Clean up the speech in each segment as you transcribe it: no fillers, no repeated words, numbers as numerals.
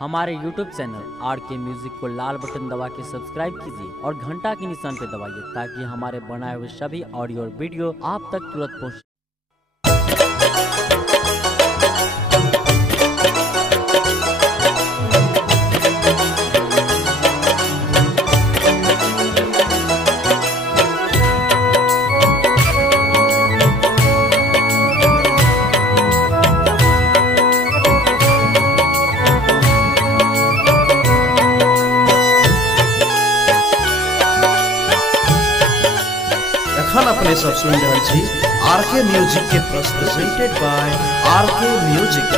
हमारे YouTube channel RK music को लाल button दबा के सब्सक्राइब कीजिए और घंटा के निशान पे दबाइए ताकि हमारे बनाए हुए सभी ऑडियो और वीडियो आप तक तुरंत पहुंचे। अपने सब सुन रहे छी आरके म्यूजिक के प्रेजेंटेड बाय आरके म्यूजिक।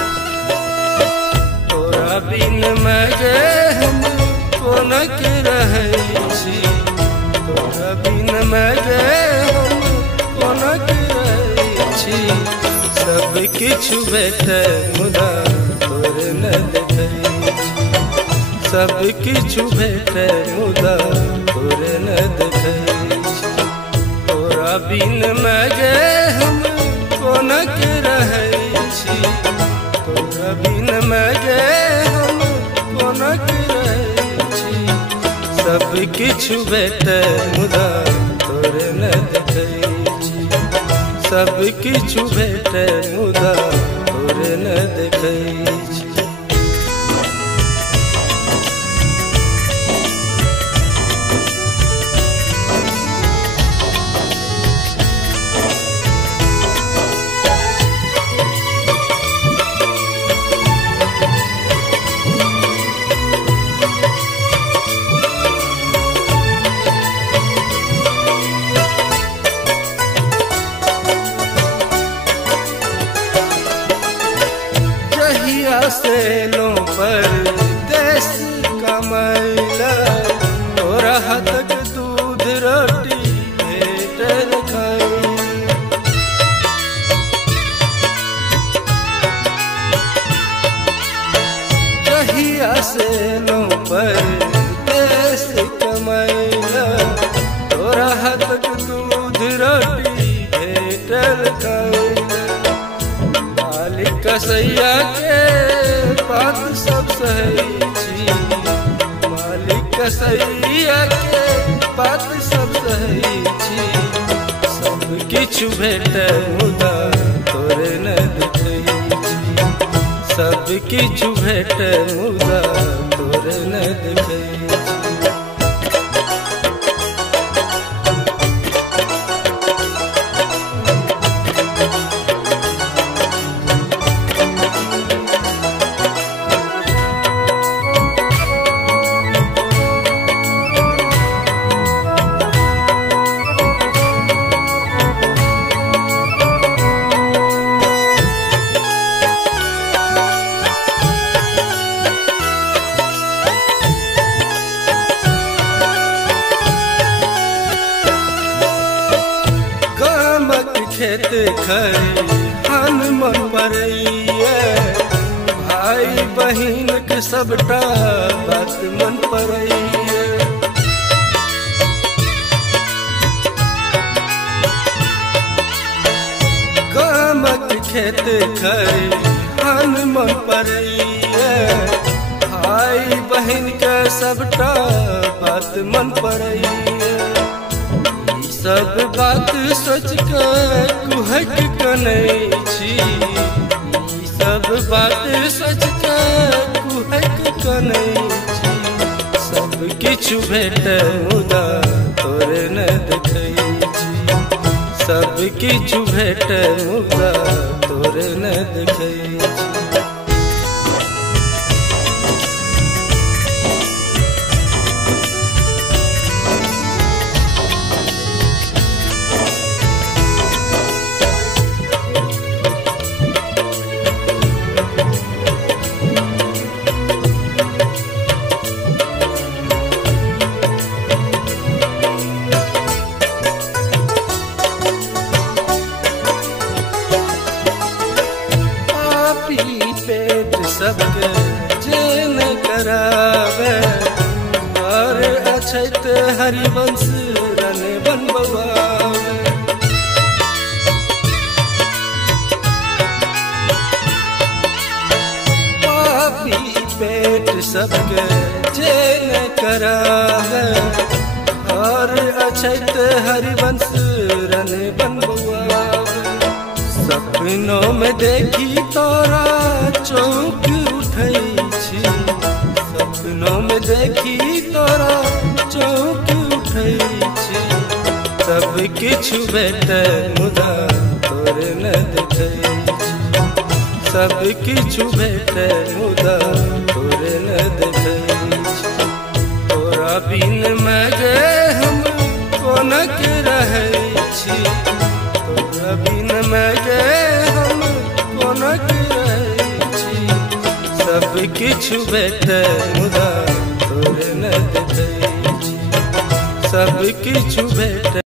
तोरा बिन मगे हम कोन के रहै छी, तोरा बिन मगे हम कोन के रहै छी। सब किछु भेटै मुदा तोरे न देखै छी, सब किछु भेटै मुदा तोरे न देखै छी। तोरा बिन मगे हम कोन के रहै छी, तोरा बिन मगे हम कोन के रहै छी। सब किछु भेटै मुदा तोरे न देखै छी, सब किछु भेटै मुदा तोरे न देखै छी। से लो पर देश कमैला, तोरा हाथक दूध रोटी भेटल खाई। जहिया से लो पर देश कमैला, तोरा हाथक दूध रोटी भेटल खाई। मालिक कसैया के बात सब सहै छी, मालिक कसैया के बात सब सहै छी। सब किछु भेटै मुदा तोरे न देखै छी, सब किछु भेटै मुदा तोरे न देखै छी। खेत खरिहान मन पड़ैया, भाई बहिन के सबटा बात मन पड़ैया। गामक खेत खरिहान मन पड़ैया, भाई बहिन के सबटा बात मन पड़ैया। सब बात सोच के कुहक कनै छी, सब बात सोच के कुहक कनै छी। सब किछु भेटै मुदा तोरे न देखै छी, सब किछु भेटै मुदा तोरे न देखै छी। सबके जे न करावे, और अछैत हरिवंश रन बनबवावे। पापी पेट सबके जे न करावे और अछैत हरिवंश रन बनबुआवे। सपनों में देखी तोरा चौक उठै छी, सपनों में देखी तोरा चौक उठै छी। सब किछु भेटै मुदा तोरे न देखै छी, सब किछु भेटै मुदा तोरे न देखै छी। तोरा बिन मगे हम कोनक रहै छी, तोरा बिन मगे हम कोनक रहै छी। सब किछु भेटै मुदा तोरे न देखै छी, सब किछु भेटै।